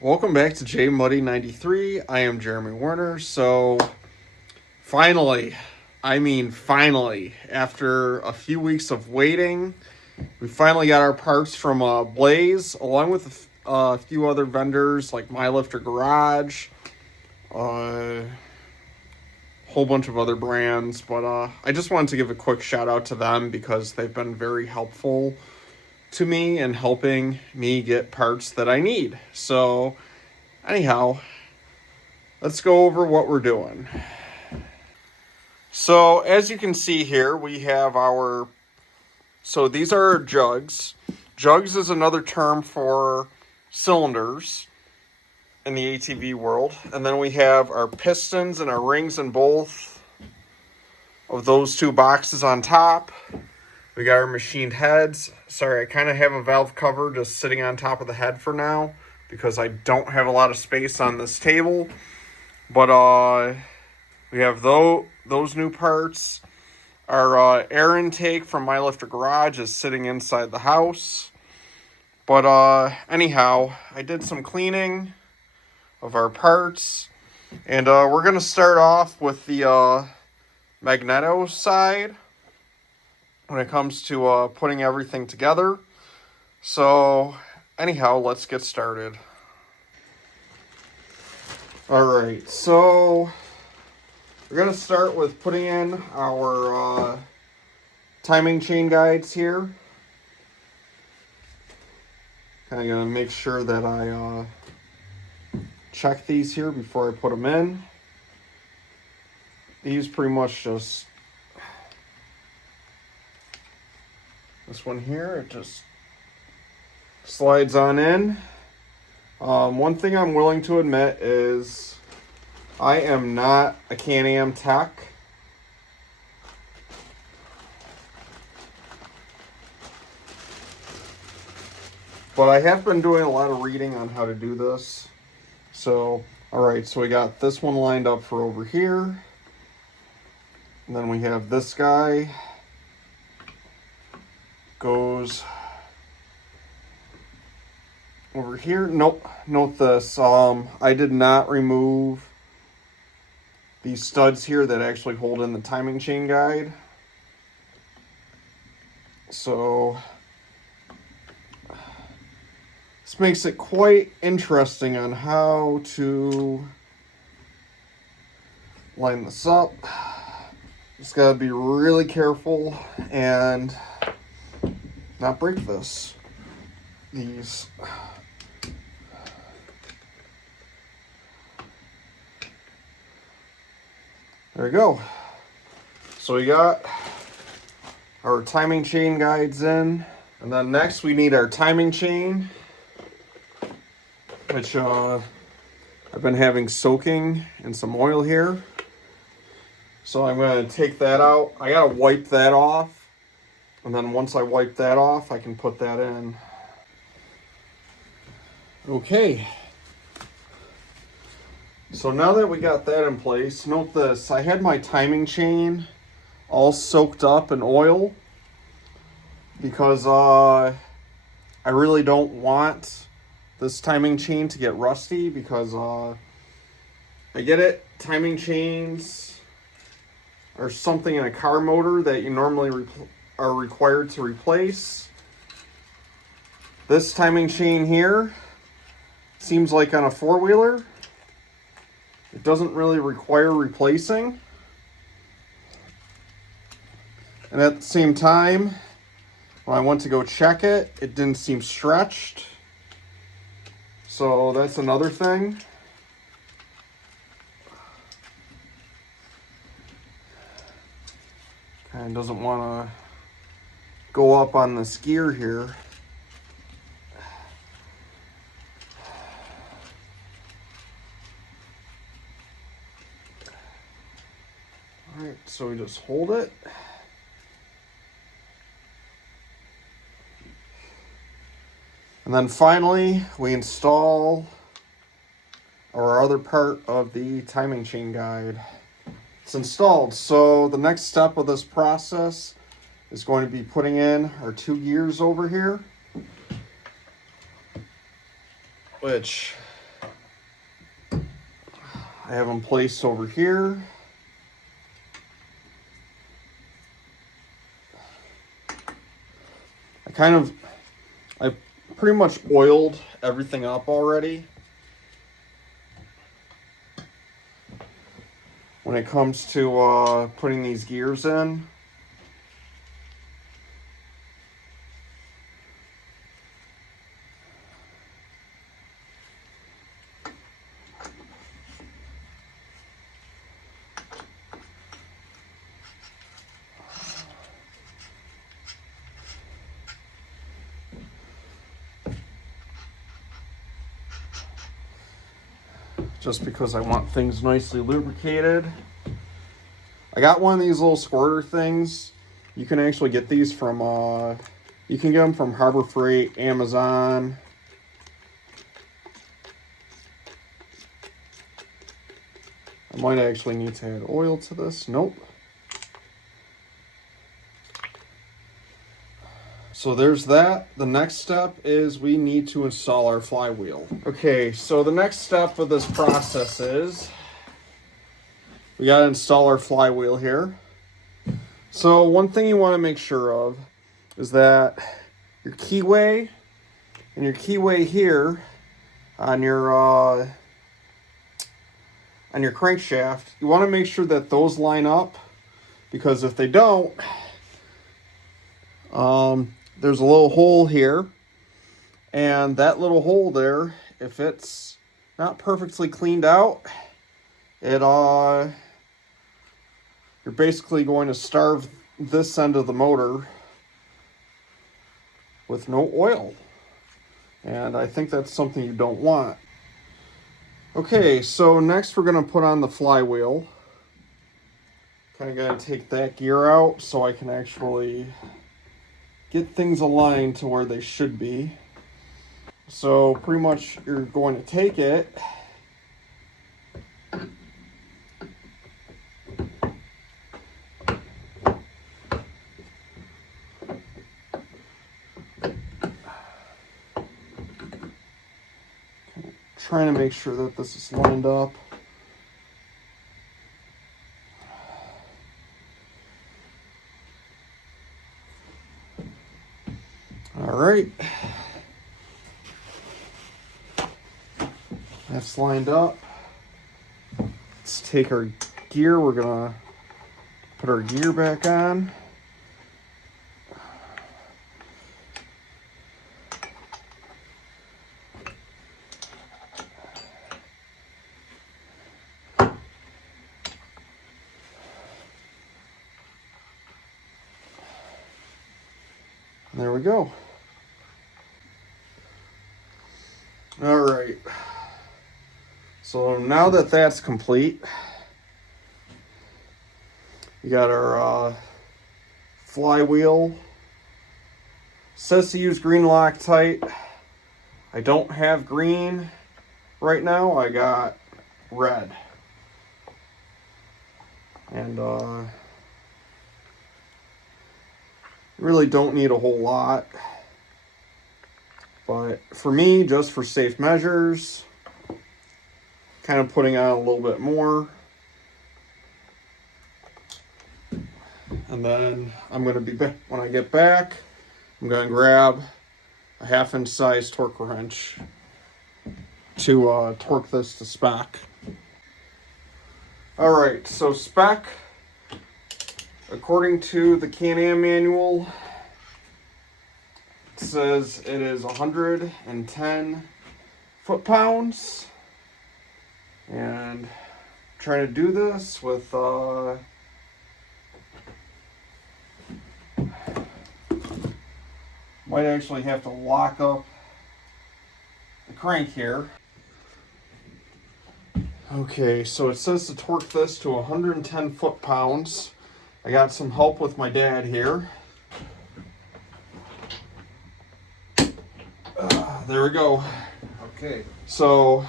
Welcome back to JMuddy93. I am Jeremy Warner. So, finally, after a few weeks of waiting, we finally got our parts from Blaze, along with a few other vendors like My Lifter Garage, a whole bunch of other brands. But I just wanted to give a quick shout out to them because they've been very helpful to me in helping me get parts that I need. So, anyhow, let's go over what we're doing. So, as you can see here, we have so these are our jugs. Jugs is another term for cylinders in the ATV world. And then we have our pistons and our rings in both of those two boxes on top. We got our machined heads. Sorry, I kind of have a valve cover just sitting on top of the head for now because I don't have a lot of space on this table. But we have those new parts. Our air intake from My Lifter Garage is sitting inside the house. But anyhow, I did some cleaning of our parts. And we're going to start off with the magneto side when it comes to putting everything together. So, anyhow, let's get started. Alright, so we're going to start with putting in our timing chain guides here. Kind of going to make sure that I check these here before I put them in. These pretty much just... This one here, it just slides on in. One thing I'm willing to admit is I am not a Can-Am tech. But I have been doing a lot of reading on how to do this. So, alright, so we got this one lined up for over here. And then we have this guy. Goes over here. Nope. Note this. I did not remove these studs here that actually hold in the timing chain guide. So this makes it quite interesting on how to line this up. Just gotta be really careful and not break these. There we go. So we got our timing chain guides in, and then next we need our timing chain, which I've been having soaking in some oil here. So I'm going to take that out. I gotta wipe that off. And then once I wipe that off, I can put that in. Okay. So now that we got that in place, note this. I had my timing chain all soaked up in oil because I really don't want this timing chain to get rusty because I get it. Timing chains are something in a car motor that you normally are required to replace. This timing chain here seems like on a four-wheeler it doesn't really require replacing, and at the same time when I went to go check it, it didn't seem stretched. So that's another thing. Kind of doesn't want to go up on the skier here. Alright, so we just hold it. And then finally, we install our other part of the timing chain guide. It's installed. So the next step of this process is going to be putting in our two gears over here, which I have them placed over here. I pretty much oiled everything up already. When it comes to putting these gears in. Just because I want things nicely lubricated. I got one of these little squirter things. You can actually get these from, you can get them from Harbor Freight, Amazon. I might actually need to add oil to this. Nope. So there's that. The next step is we need to install our flywheel. Okay, so the next step of this process is we got to install our flywheel here. So one thing you want to make sure of is that your keyway and your keyway here on your crankshaft, you want to make sure that those line up, because if they don't, there's a little hole here, and that little hole there, if it's not perfectly cleaned out, you're basically going to starve this end of the motor with no oil. And I think that's something you don't want. Okay, so next we're going to put on the flywheel. Kind of going to take that gear out so I can actually get things aligned to where they should be. So pretty much you're going to take it trying to make sure that this is lined up. All right. That's lined up. Let's take our gear. We're gonna put our gear back on. There we go. All right. So now that that's complete, we got our flywheel. It says to use green Loctite. I don't have green right now. I got red. And really don't need a whole lot. But for me, just for safe measures, kind of putting on a little bit more. And then I'm going to be back. When I get back, I'm going to grab a 1/2-inch size torque wrench to torque this to spec. All right, so spec, according to the Can-Am manual, it says it is 110 foot-pounds. And I'm trying to do this with might actually have to lock up the crank here. Okay, so it says to torque this to 110 foot-pounds. I got some help with my dad here. There we go. Okay. So,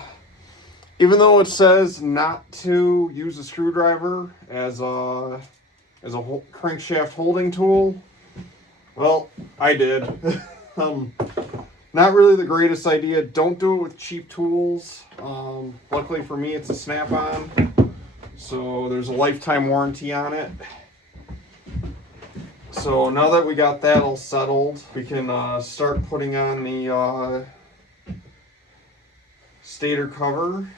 even though it says not to use a screwdriver as a crankshaft holding tool, well, I did. Not really the greatest idea. Don't do it with cheap tools. Luckily for me, it's a snap-on, so there's a lifetime warranty on it. So now that we got that all settled, we can start putting on the stator cover.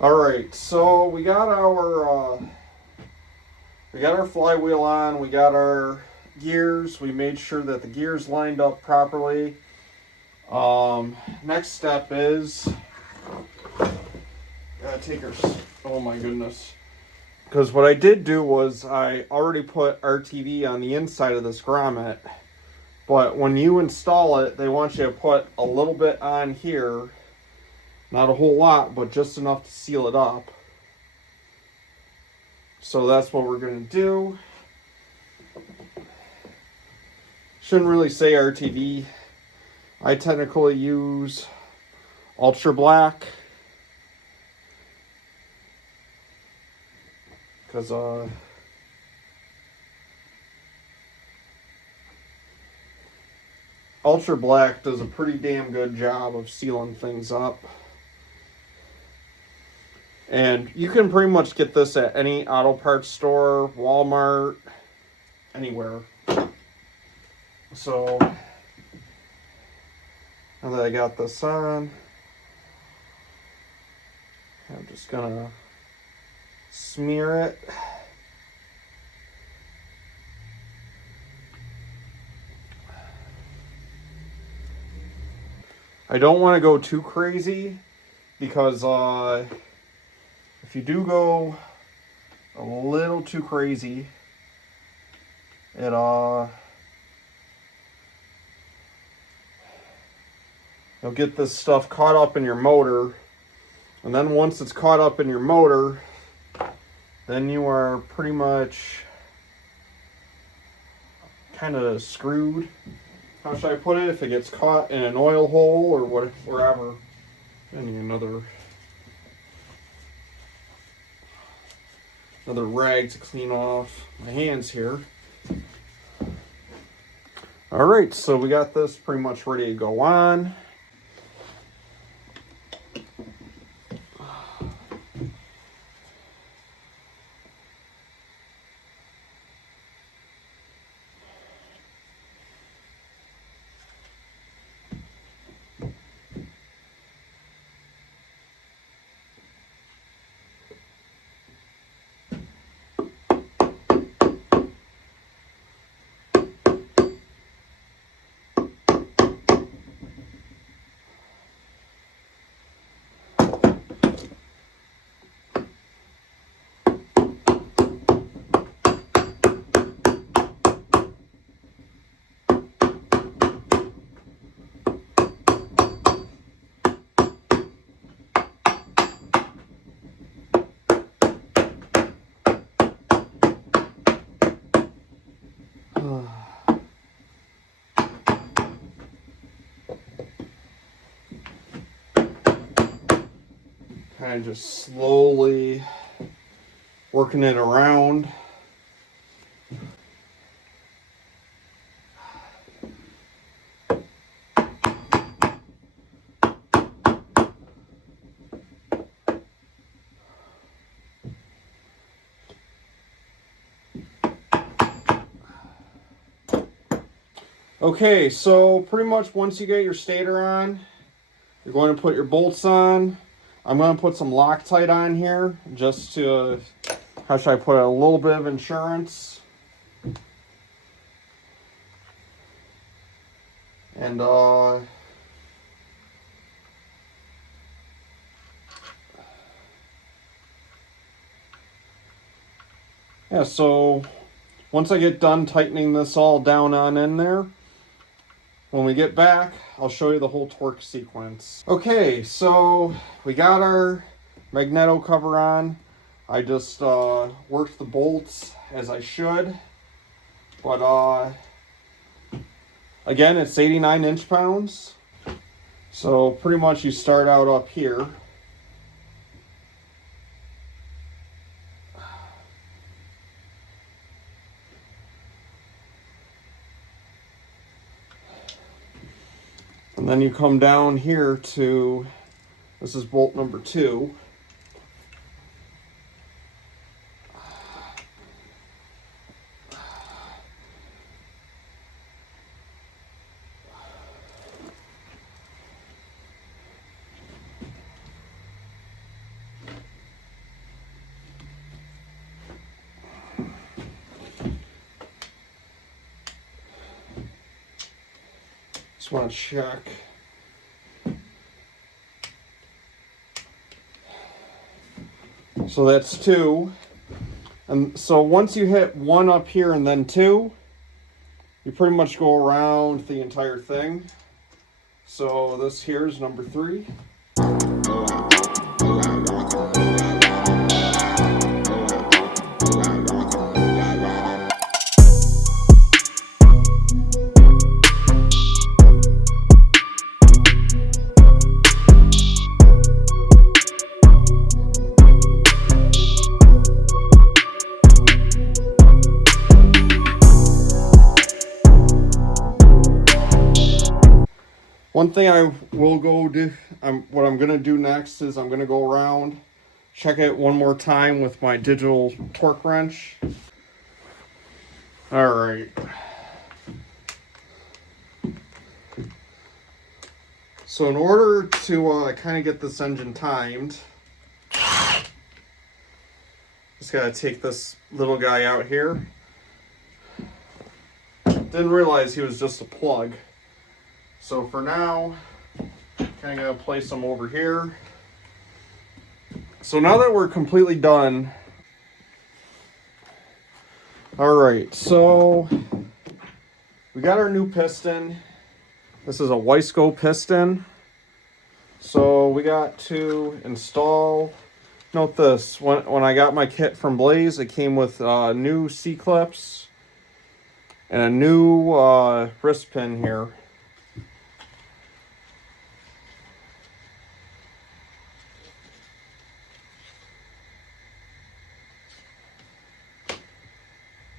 Alright, so we got our flywheel on, we got our gears, we made sure that the gears lined up properly. Next step is, gotta take our, oh my goodness. Because what I did do was I already put RTV on the inside of this grommet, but when you install it, they want you to put a little bit on here, not a whole lot, but just enough to seal it up. So that's what we're going to do. Shouldn't really say RTV. I technically use Ultra Black. Because Ultra Black does a pretty damn good job of sealing things up. And you can pretty much get this at any auto parts store, Walmart, anywhere. So, now that I got this on, I'm just gonna smear it. I don't want to go too crazy because if you do go a little too crazy, you'll get this stuff caught up in your motor, and then once it's caught up in your motor, then you are pretty much kind of screwed. How should I put it? If it gets caught in an oil hole or wherever. I need another rag to clean off my hands here. Alright, so we got this pretty much ready to go on. Kind of just slowly working it around. Okay, so pretty much once you get your stator on, you're going to put your bolts on. I'm going to put some Loctite on here just to, how should I put it, a little bit of insurance. And yeah, so once I get done tightening this all down on in there, when we get back, I'll show you the whole torque sequence. Okay, so we got our magneto cover on. I just worked the bolts as I should. But again, it's 89 inch-pounds. So pretty much you start out up here. And then you come down here to, this is bolt number 2. Just want to check. So that's 2. And so once you hit 1 up here and then 2, you pretty much go around the entire thing. So this here is number 3. One thing I will go do, what I'm going to do next is I'm going to go around, check it one more time with my digital torque wrench. All right. So in order to kind of get this engine timed, just got to take this little guy out here. Didn't realize he was just a plug. So for now, kind of gonna place them over here. So now that we're completely done, all right, so we got our new piston. This is a Wiseco piston. So we got to install, note this, when I got my kit from Blaze, it came with new C-clips and a new wrist pin here.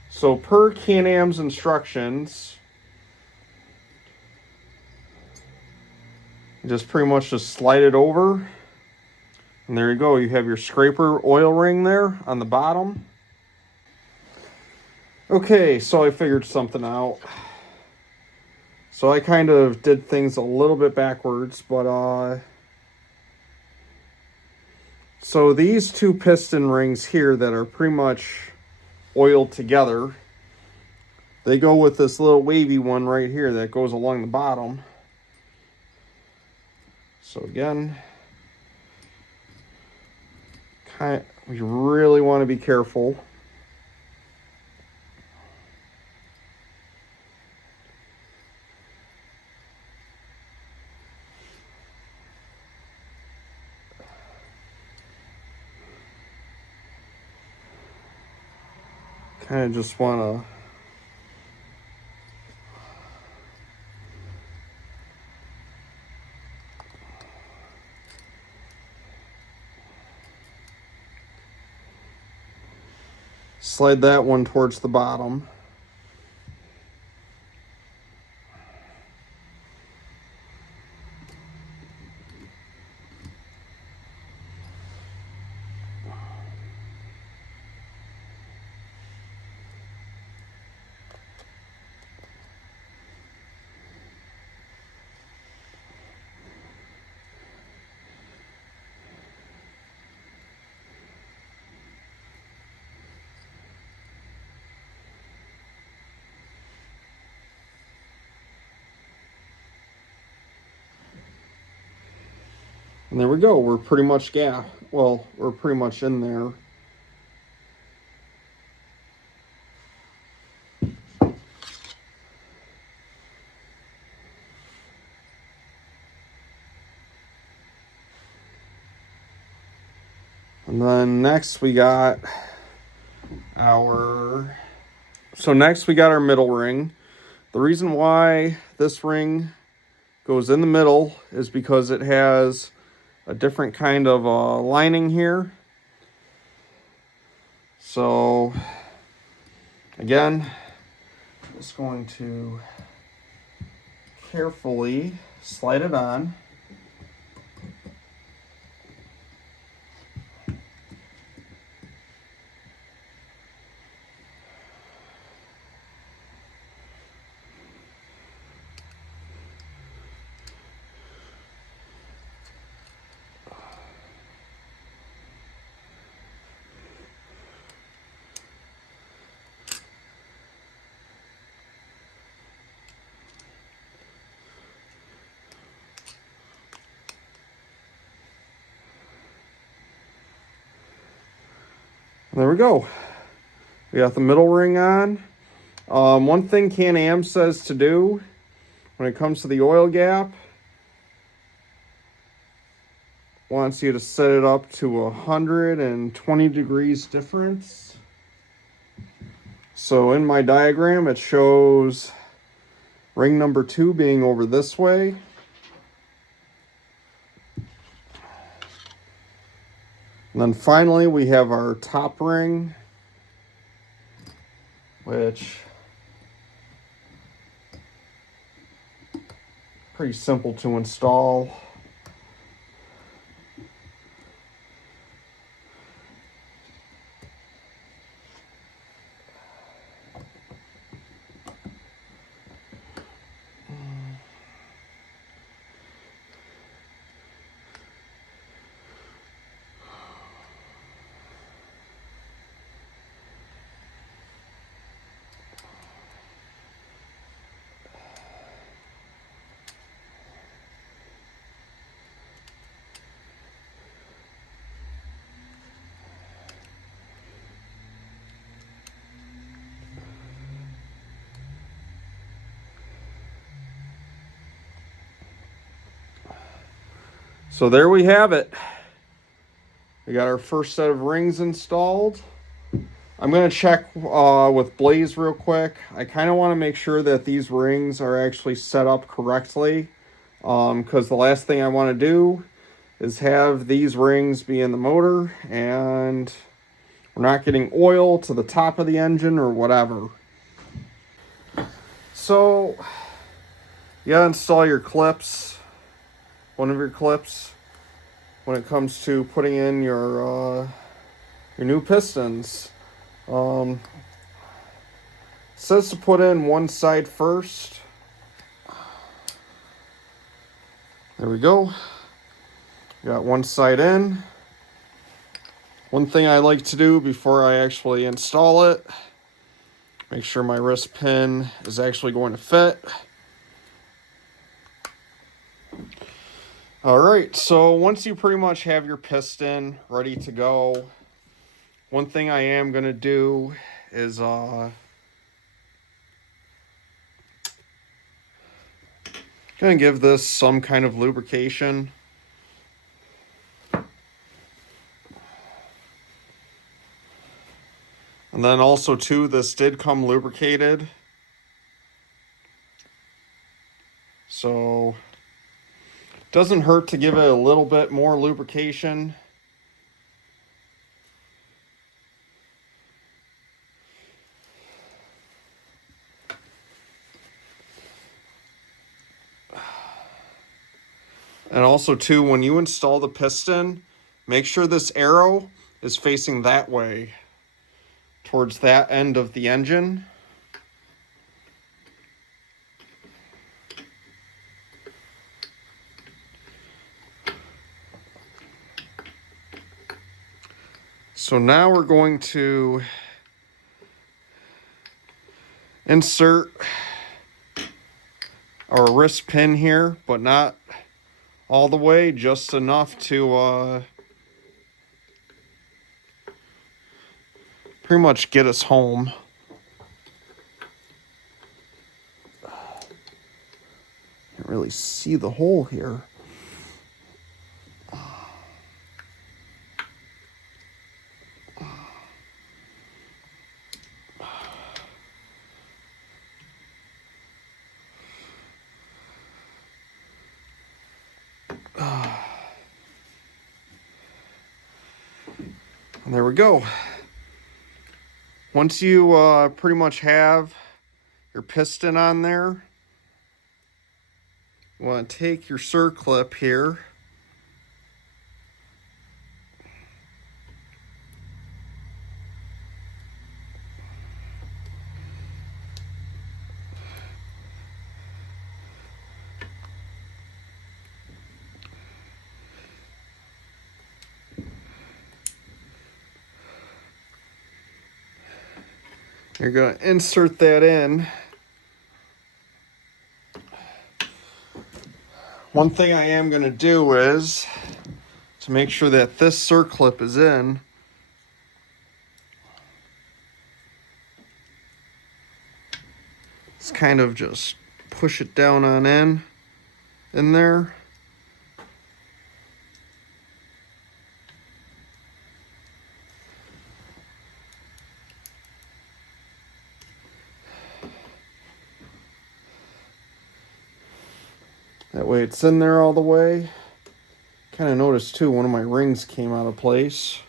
So per Can-Am's instructions, just pretty much just slide it over. And there you go. You have your scraper oil ring there on the bottom. Okay, so I figured something out. So I kind of did things a little bit backwards, but so these 2 piston rings here that are pretty much oiled together, they go with this little wavy one right here that goes along the bottom. So again, we really want to be careful. Kind of just want to slide that one towards the bottom. And there we go. We're pretty much we're pretty much in there. And then next we got our middle ring. The reason why this ring goes in the middle is because it has a different kind of lining here. So again, just going to carefully slide it on. There we go. We got the middle ring on. One thing Can-Am says to do when it comes to the oil gap, wants you to set it up to 120 degrees difference. So in my diagram, it shows ring number 2 being over this way. And then finally, we have our top ring, which pretty simple to install. So there we have it. We got our first set of rings installed. I'm going to check with Blaze real quick. I kind of want to make sure that these rings are actually set up correctly, because the last thing I want to do is have these rings be in the motor and we're not getting oil to the top of the engine or whatever. So you gotta install your clips, one of your clips, when it comes to putting in your new pistons. It says to put in one side first. There we go. Got one side in. One thing I like to do before I actually install it, make sure my wrist pin is actually going to fit. All right, so once you pretty much have your piston ready to go, one thing I am going to do is going to give this some kind of lubrication. And then also too, this did come lubricated. So it doesn't hurt to give it a little bit more lubrication. And also too, when you install the piston, make sure this arrow is facing that way, towards that end of the engine. So now we're going to insert our wrist pin here, but not all the way, just enough to pretty much get us home. Can't really see the hole here. And there we go. Once you pretty much have your piston on there, You want to take your circlip here. You're going to insert that in. One thing I am going to do is to make sure that this circlip is in. It's kind of just push it down on in there. That way it's in there all the way. Kind of noticed too, one of my rings came out of place.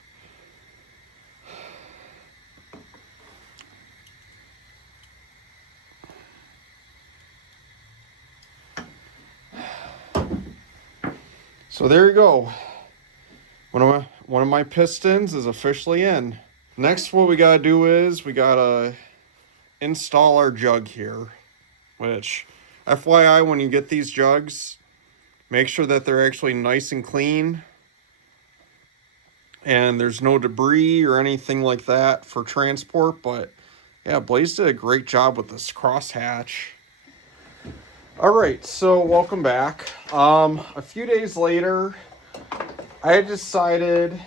So there you go. One of my pistons is officially in. Next, what we gotta do is we gotta install our jug here, which FYI, when you get these jugs, make sure that they're actually nice and clean and there's no debris or anything like that for transport. But yeah, Blaze did a great job with this crosshatch. All right, so welcome back. A few days later, I decided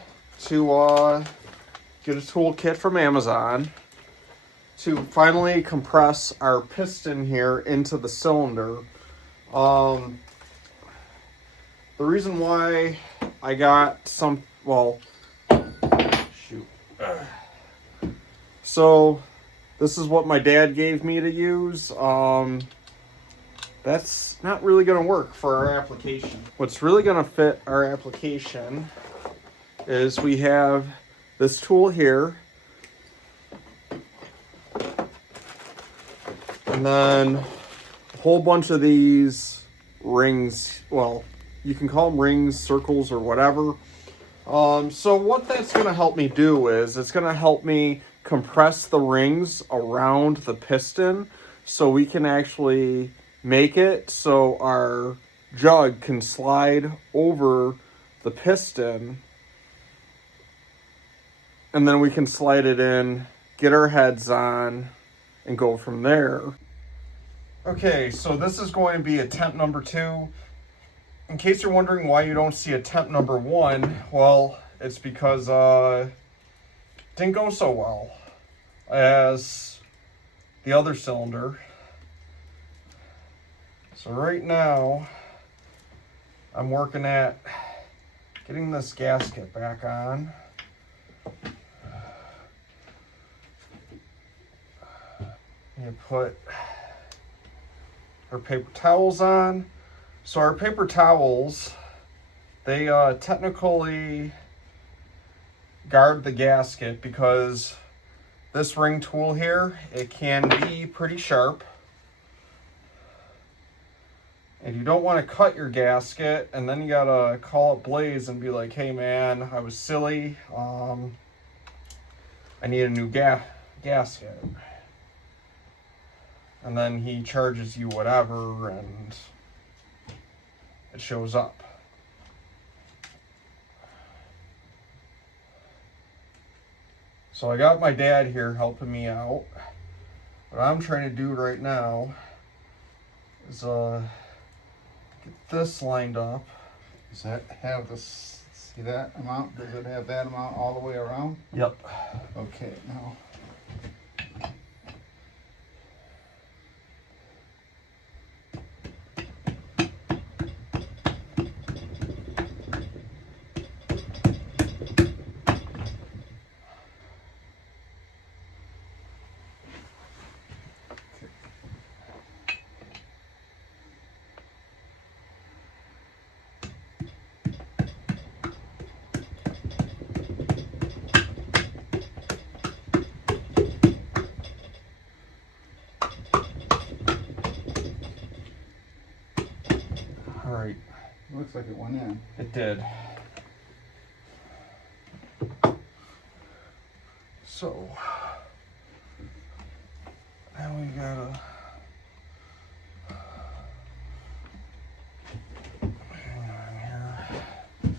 to get a toolkit from Amazon to finally compress our piston here into the cylinder. The reason why I got some, well, shoot. So this is what my dad gave me to use. That's not really going to work for our application. What's really going to fit our application is we have this tool here. And then a whole bunch of these rings, well, you can call them rings, circles, or whatever. So what that's going to help me do is it's going to help me compress the rings around the piston so we can actually make it so our jug can slide over the piston. And then we can slide it in, get our heads on, and go from there. Okay, so this is going to be attempt number 2. In case you're wondering why you don't see attempt number 1, well, it's because it didn't go so well as the other cylinder. So right now, I'm working at getting this gasket back on. You put our paper towels on. So our paper towels, they technically guard the gasket because this ring tool here, it can be pretty sharp. And you don't want to cut your gasket and then you gotta call up Blaze and be like, hey man, I was silly. I need a new gasket. And then he charges you whatever and it shows up. So I got my dad here helping me out. What I'm trying to do right now is get this lined up. Does that have this, see that amount? Does it have that amount all the way around? Yep. Okay, now. looks like it went in. It did. So now we gotta hang on here.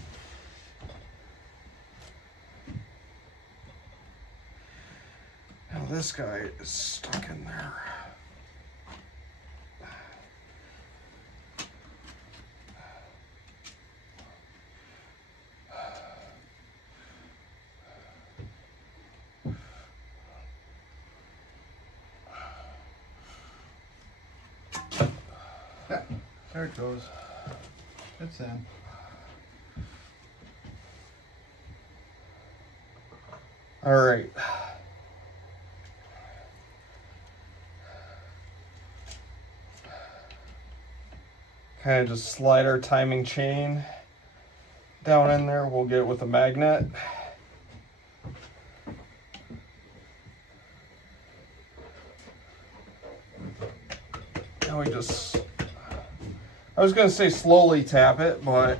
Now this guy is stuck in there. There it goes. It's in. All right. Kind of just slide our timing chain down in there. We'll get it with a magnet. Now we just, I was going to say slowly tap it, but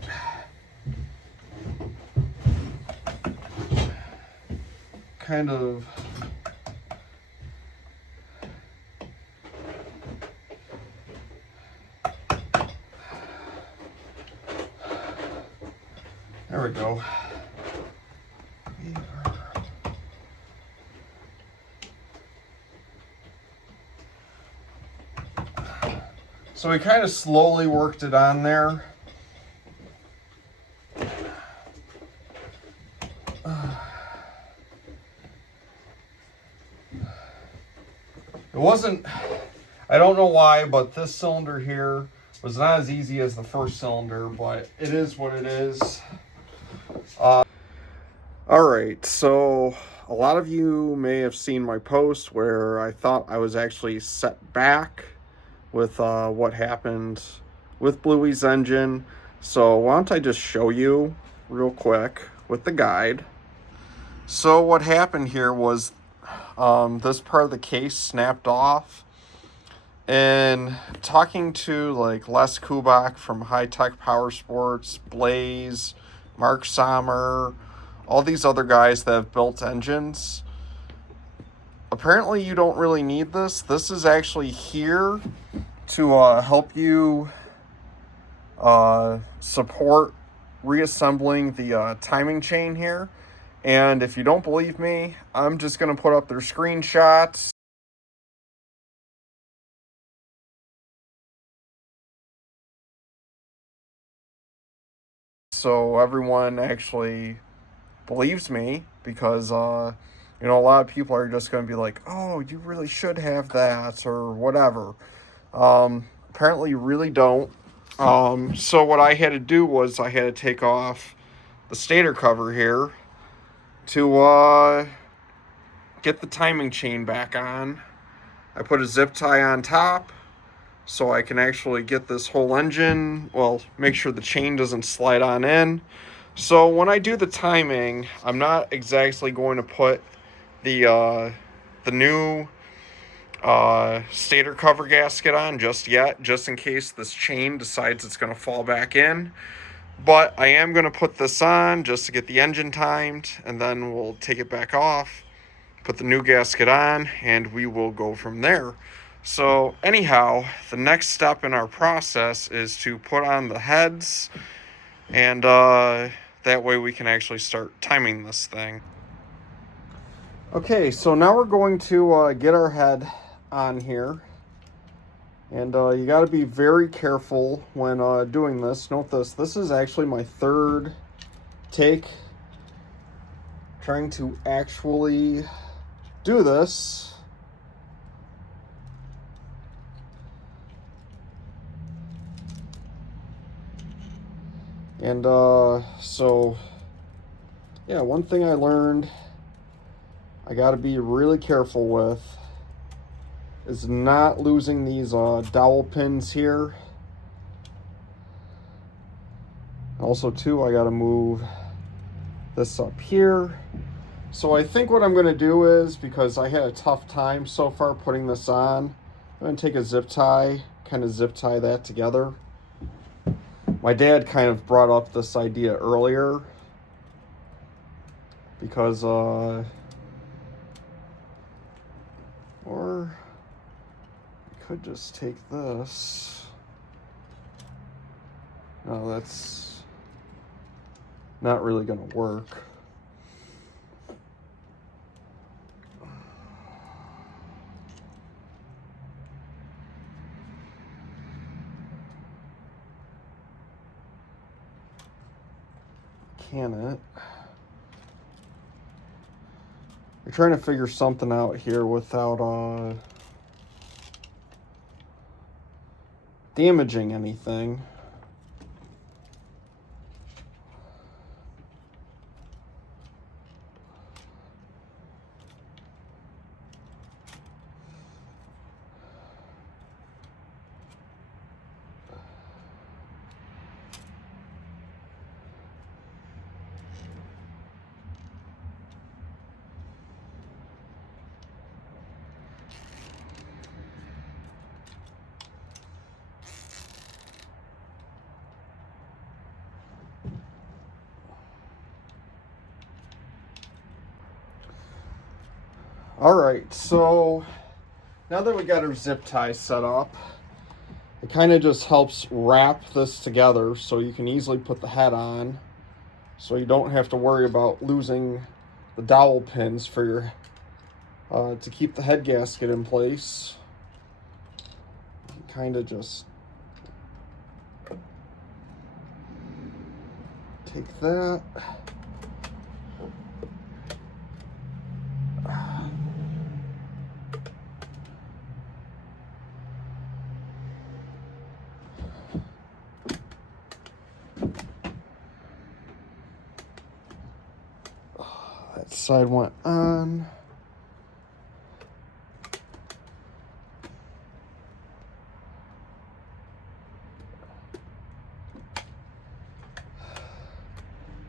kind of there we go. So we kind of slowly worked it on there. It wasn't, I don't know why, but this cylinder here was not as easy as the first cylinder, but it is what it is. All right, so a lot of you may have seen my post where I thought I was actually set back with what happened with Bluey's engine. So why don't I just show you real quick with the guide. So what happened here was this part of the case snapped off, and talking to like Les Kubak from High Tech Power Sports, Blaze, Mark Sommer, all these other guys that have built engines, apparently you don't really need this. This is actually here to help you support reassembling the timing chain here. And if you don't believe me, I'm just going to put up their screenshots. So everyone actually believes me, because you know, a lot of people are just going to be like, oh, you really should have that or whatever. Apparently you really don't. So what I had to do was I had to take off the stator cover here to get the timing chain back on. I put a zip tie on top so I can actually get this whole engine, well, make sure the chain doesn't slide on in. So when I do the timing, I'm not exactly going to put the new stator cover gasket on just yet, just in case this chain decides it's going to fall back in. But I am going to put this on just to get the engine timed, and then we'll take it back off, put the new gasket on, and we will go from there. So anyhow, the next step in our process is to put on the heads, and that way we can actually start timing this thing. Okay, so now we're going to get our head on here. And you got to be very careful when doing this. Note this. This is actually my third take trying to actually do this. And so, yeah, one thing I learned I got to be really careful with is not losing these dowel pins here. Also, too, I got to move this up here. So I think what I'm going to do is, because I had a tough time so far putting this on, I'm going to take a zip tie, kind of zip tie that together. My dad kind of brought up this idea earlier because, or I could just take this. No, that's not really going to work. Can it? You're trying to figure something out here without damaging anything. All right, so now that we got our zip tie set up, it kind of just helps wrap this together so you can easily put the head on, so you don't have to worry about losing the dowel pins for your to keep the head gasket in place. Kind of just take that. That side went on.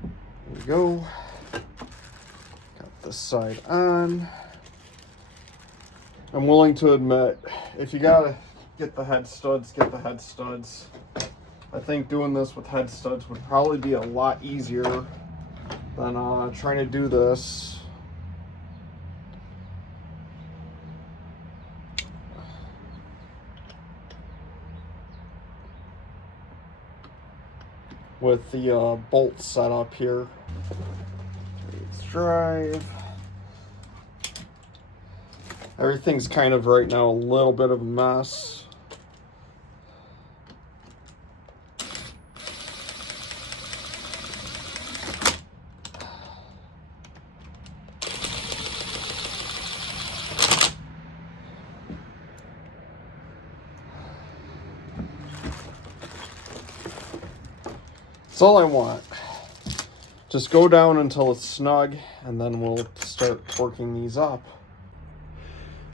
There we go. Got this side on. I'm willing to admit, if you gotta get the head studs, get the head studs. I think doing this with head studs would probably be a lot easier than trying to do this with the bolts set up here. Let's drive. Everything's kind of right now a little bit of a mess. That's all I want. Just go down until it's snug, and then we'll start torquing these up.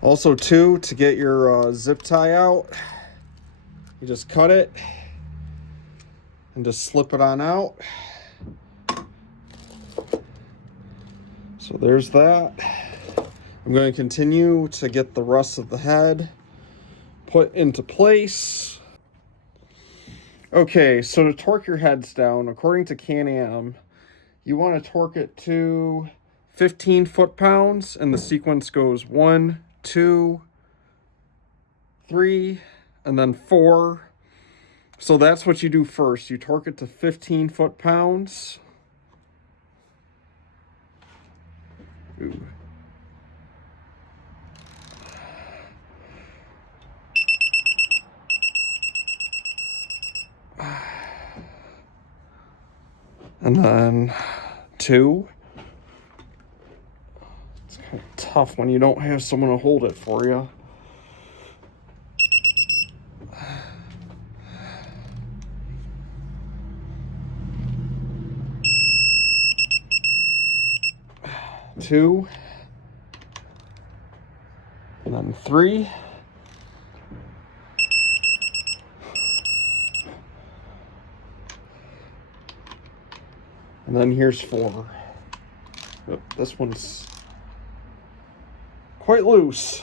Also, too, to get your zip tie out, you just cut it and just slip it on out. So there's that. I'm going to continue to get the rest of the head put into place. Okay, so to torque your heads down, according to Can-Am, you want to torque it to 15 foot-pounds, and the sequence goes 1, 2, 3, and then 4. So that's what you do first. You torque it to 15 foot-pounds. Ooh. And then 2. It's kind of tough when you don't have someone to hold it for you. Two. And then 3. And then here's 4. Oh, this one's quite loose.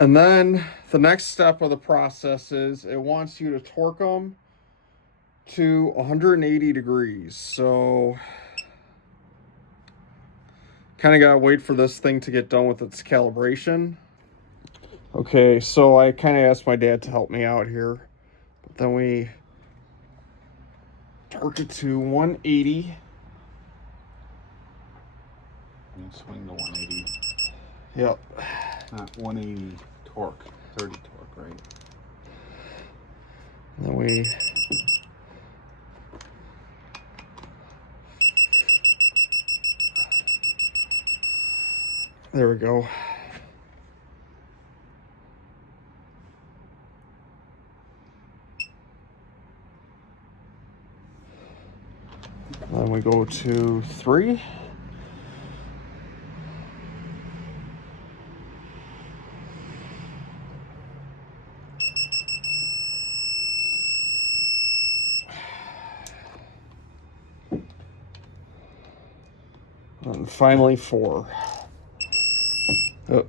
And then the next step of the process is it wants you to torque them to 180 degrees. So kind of gotta wait for this thing to get done with its calibration. Okay, so I kind of asked my dad to help me out here, but then we torque it to 180. And swing to 180. Yep. Not 180 torque, 30 torque, right? And then we there we go. Then we go to 3. And finally 4. Oh.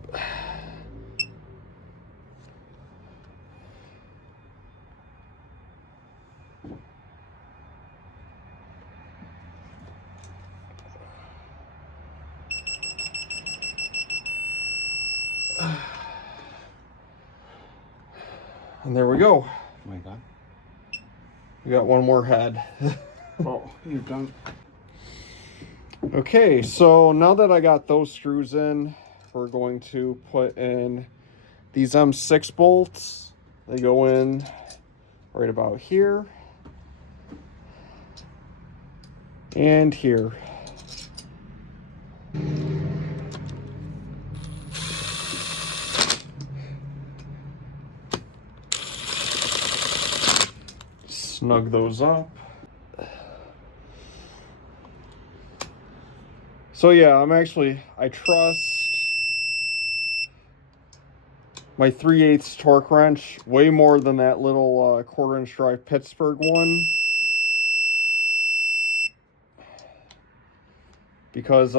And there we go. Oh my God. We got one more head. Oh, you're done. Okay, so now that I got those screws in, we're going to put in these M6 bolts. They go in right about here and here. Snug those up. So yeah, I trust my 3/8 torque wrench way more than that little 1/4-inch drive Pittsburgh one. Because,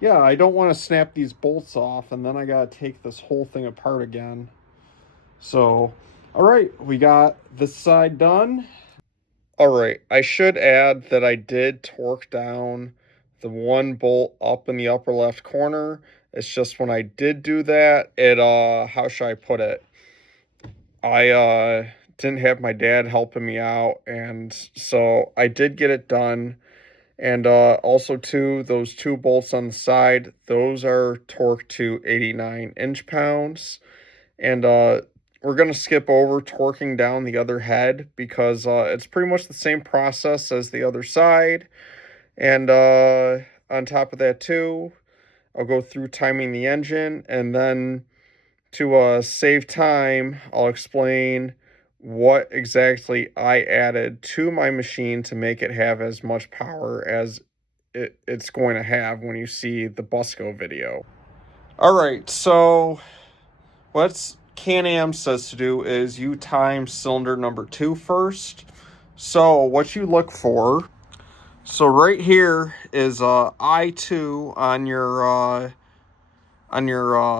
yeah, I don't want to snap these bolts off and then I got to take this whole thing apart again. So, all right, we got this side done. All right, I should add that I did torque down the one bolt up in the upper left corner. It's just when I did do that, it, how should I put it? I, didn't have my dad helping me out, and so I did get it done. And also too, those 2 bolts on the side, those are torqued to 89 inch-pounds. And we're going to skip over torquing down the other head because it's pretty much the same process as the other side. And on top of that too, I'll go through timing the engine, and then to save time, I'll explain what exactly I added to my machine to make it have as much power as it's going to have when you see the Busco video. All right, so what Can-Am says to do is you time cylinder number 2 first. So what you look for, so right here is I2 on your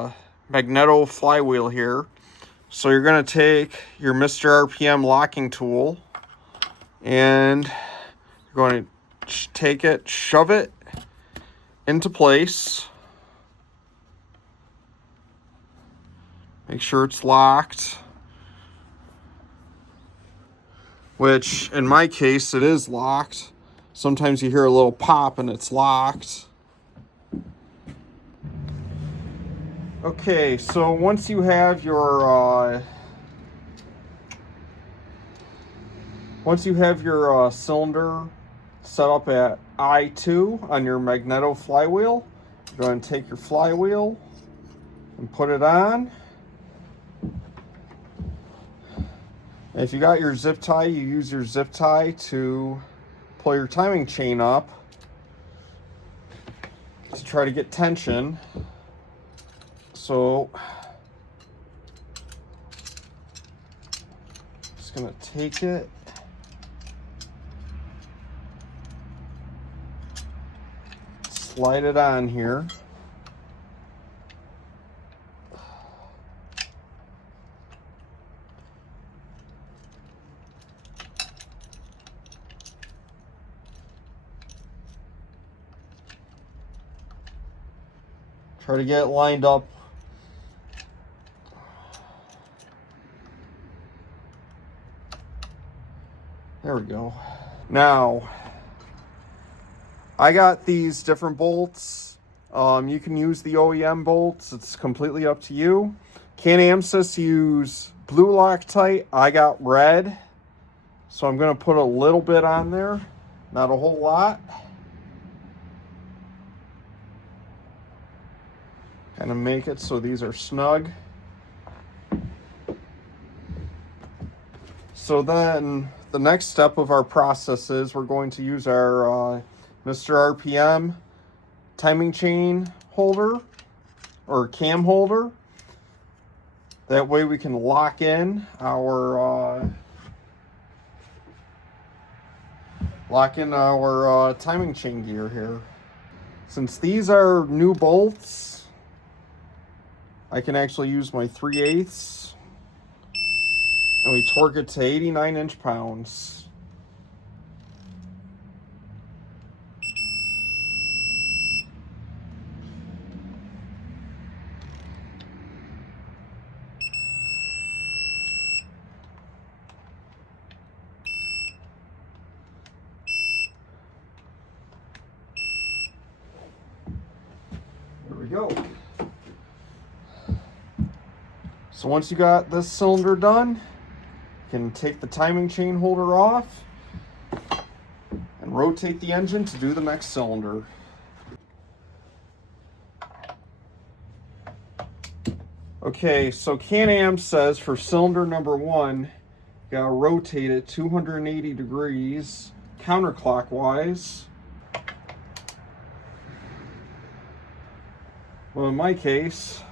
magneto flywheel here. So you're going to take your Mr. RPM locking tool and you're going to take it, shove it into place. Make sure it's locked. Which, in my case, it is locked. Sometimes you hear a little pop and it's locked. Okay, so once you have your cylinder set up at I2 on your magneto flywheel, you're going to take your flywheel and put it on. And if you got your zip tie, you use your zip tie to pull your timing chain up to try to get tension. So just gonna take it, slide it on here. Try to get it lined up. There we go. Now, I got these different bolts. You can use the OEM bolts. It's completely up to you. Can-Am says to use blue Loctite. I got red. So I'm going to put a little bit on there. Not a whole lot. Kind of make it so these are snug. So then the next step of our process is we're going to use our Mr. RPM timing chain holder or cam holder. That way we can lock in our timing chain gear here. Since these are new bolts, I can actually use my 3/8 and we torque it to 89 inch-pounds. There we go. So once you got this cylinder done, you can take the timing chain holder off and rotate the engine to do the next cylinder. Okay, so Can-Am says for cylinder number 1, you gotta rotate it 280 degrees counterclockwise. Well, in my case,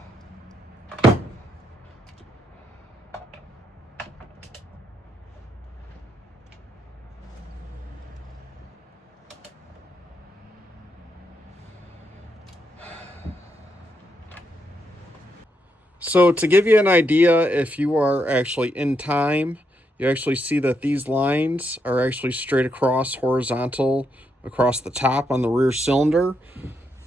so to give you an idea, if you are actually in time, you actually see that these lines are actually straight across, horizontal, across the top on the rear cylinder.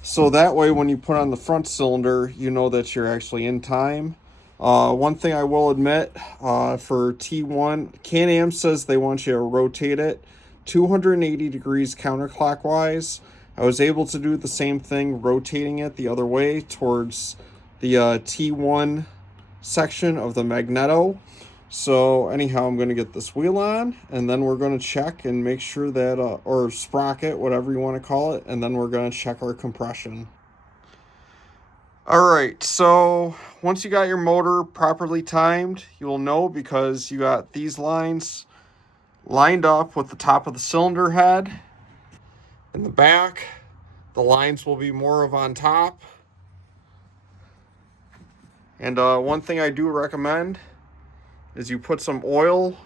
So that way when you put on the front cylinder, you know that you're actually in time. One thing I will admit, for T1, Can-Am says they want you to rotate it 280 degrees counterclockwise. I was able to do the same thing, rotating it the other way towards the T1 section of the magneto. So anyhow, I'm going to get this wheel on, and then we're going to check and make sure that, or sprocket, whatever you want to call it, and then we're going to check our compression. All right, so once you got your motor properly timed, you will know because you got these lines lined up with the top of the cylinder head. In the back, the lines will be more of on top. And one thing I do recommend is you put some oil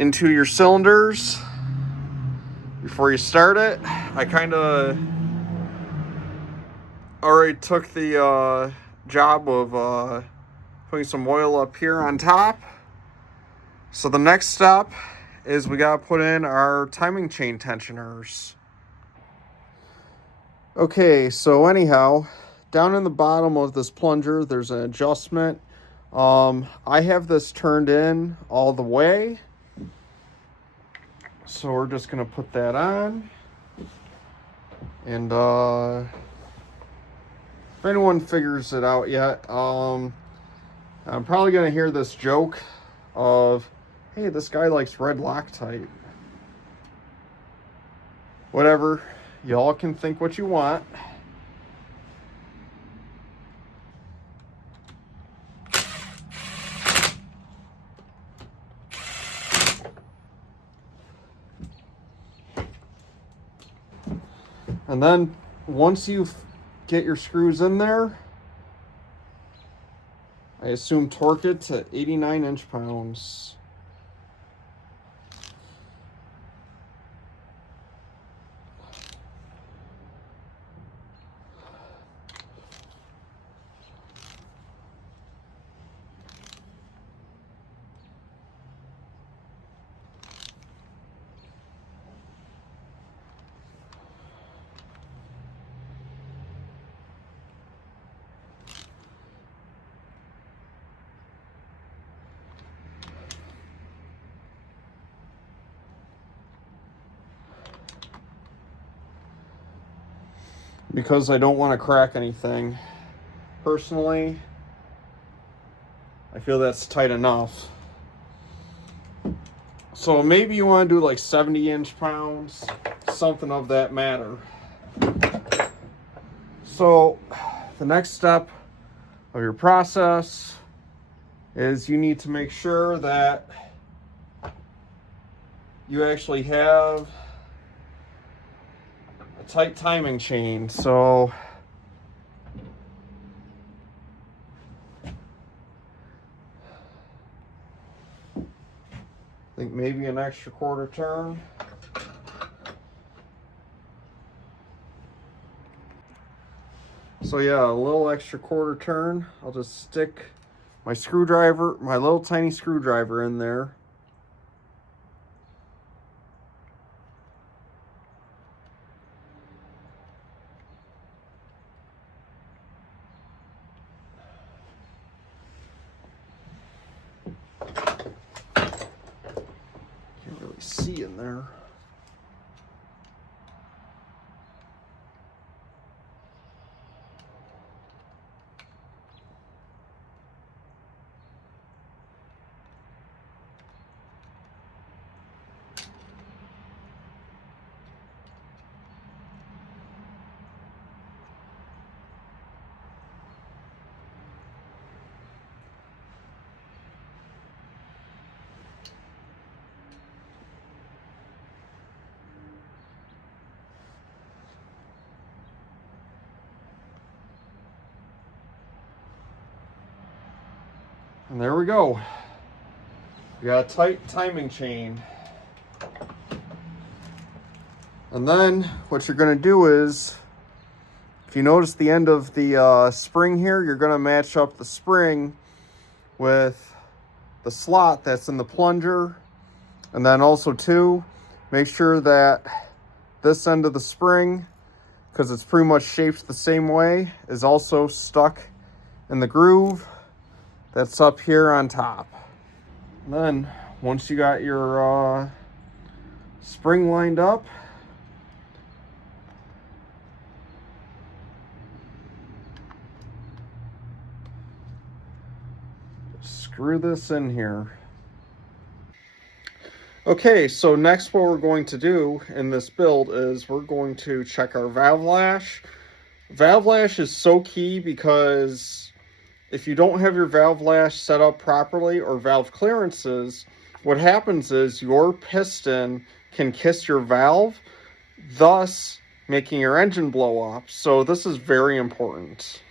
into your cylinders before you start it. I kind of already took the job of putting some oil up here on top. So the next step is we got to put in our timing chain tensioners. Okay, so anyhow, down in the bottom of this plunger, there's an adjustment. I have this turned in all the way. So we're just going to put that on. And if anyone figures it out yet, I'm probably going to hear this joke of, hey, this guy likes red Loctite. Whatever. Y'all can think what you want. And then once you get your screws in there, I assume torque it to 89 inch-pounds. because I don't want to crack anything. Personally, I feel that's tight enough. So maybe you want to do like 70 inch-pounds, something of that matter. So the next step of your process is you need to make sure that you actually have a tight timing chain. So I think maybe an extra quarter turn. So yeah, a little extra quarter turn. I'll just stick my screwdriver, my little tiny screwdriver in there. Can't really see in there. And there we go. We got a tight timing chain. And then what you're going to do is, if you notice the end of the spring here, you're going to match up the spring with the slot that's in the plunger. And then also too, make sure that this end of the spring, because it's pretty much shaped the same way, is also stuck in the groove that's up here on top. And then once you got your spring lined up, screw this in here. Okay, so next what we're going to do in this build is we're going to check our valve lash. Valve lash is so key because if you don't have your valve lash set up properly or valve clearances, what happens is your piston can kiss your valve, thus making your engine blow up. So this is very important.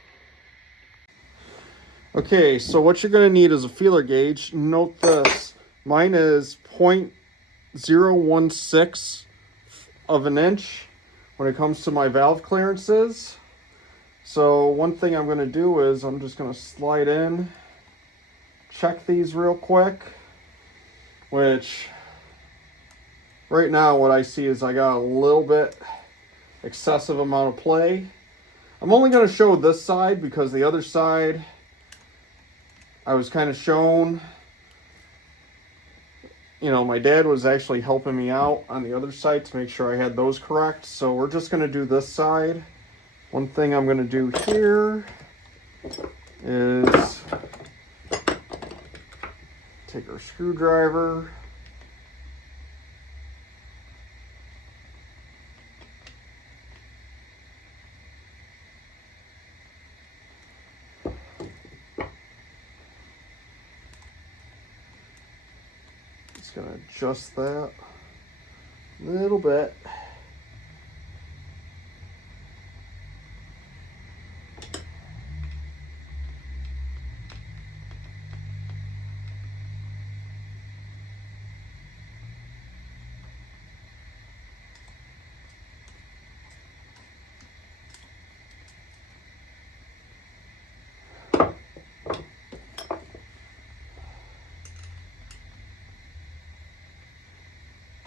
Okay, so what you're going to need is a feeler gauge. Note this. Mine is 0.016 of an inch when it comes to my valve clearances. So one thing I'm going to do is I'm just going to slide in, check these real quick, which right now what I see is I got a little bit excessive amount of play. I'm only going to show this side because the other side I was kind of shown. You know, my dad was actually helping me out on the other side to make sure I had those correct. So we're just going to do this side. One thing I'm going to do here is take our screwdriver, just going to adjust that a little bit.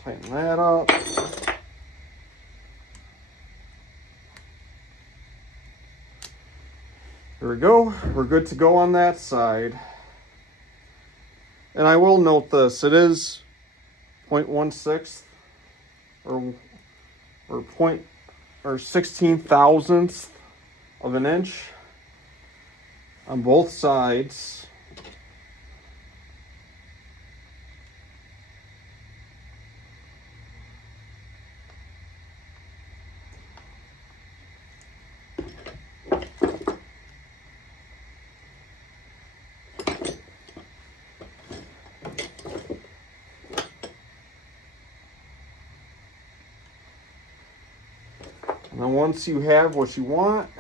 Tighten that up. There we go. We're good to go on that side. And I will note this. It is 0.16 or or 16/1000th of an inch on both sides. And then once you have what you want,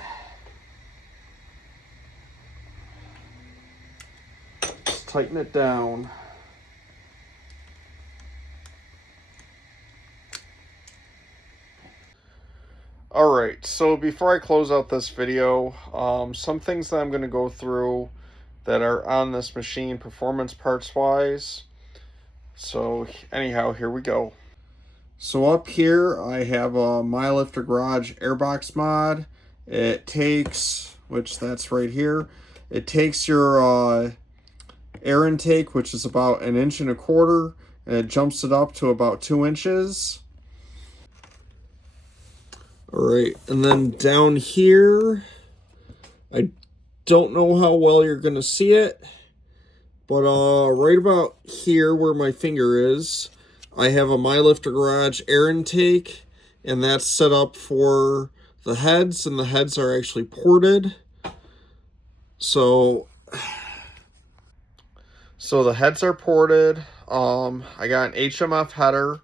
just tighten it down. Alright, so before I close out this video, some things that I'm going to go through that are on this machine performance parts wise. So anyhow, here we go. So up here I have a MyLifter Garage airbox mod. It takes, which that's right here, it takes your air intake, which is about 1.25 inches, and it jumps it up to about 2 inches. Alright, and then down here, I don't know how well you're going to see it, but right about here where my finger is, I have a MyLifter Garage air intake, and that's set up for the heads, and the heads are actually ported. So the heads are ported. I got an HMF header,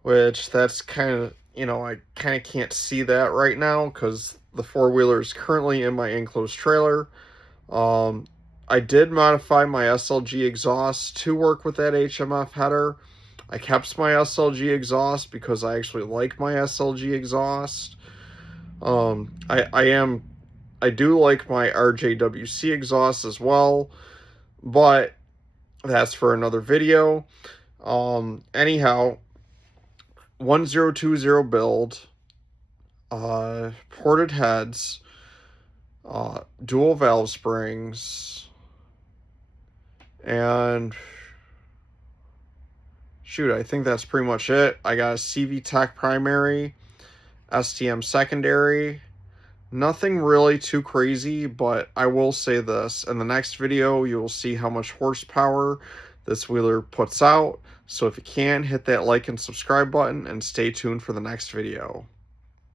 which that's kind of, you know, I kind of can't see that right now because the four-wheeler is currently in my enclosed trailer. I did modify my SLG exhaust to work with that HMF header. I kept my SLG exhaust because I actually like my SLG exhaust. I do like my RJWC exhaust as well, but that's for another video. Anyhow, 1020 build, ported heads, dual valve springs, and shoot, I think that's pretty much it. I got a CV Tech primary, STM secondary. Nothing really too crazy, but I will say this. In the next video, you will see how much horsepower this wheeler puts out. So if you can, hit that like and subscribe button and stay tuned for the next video.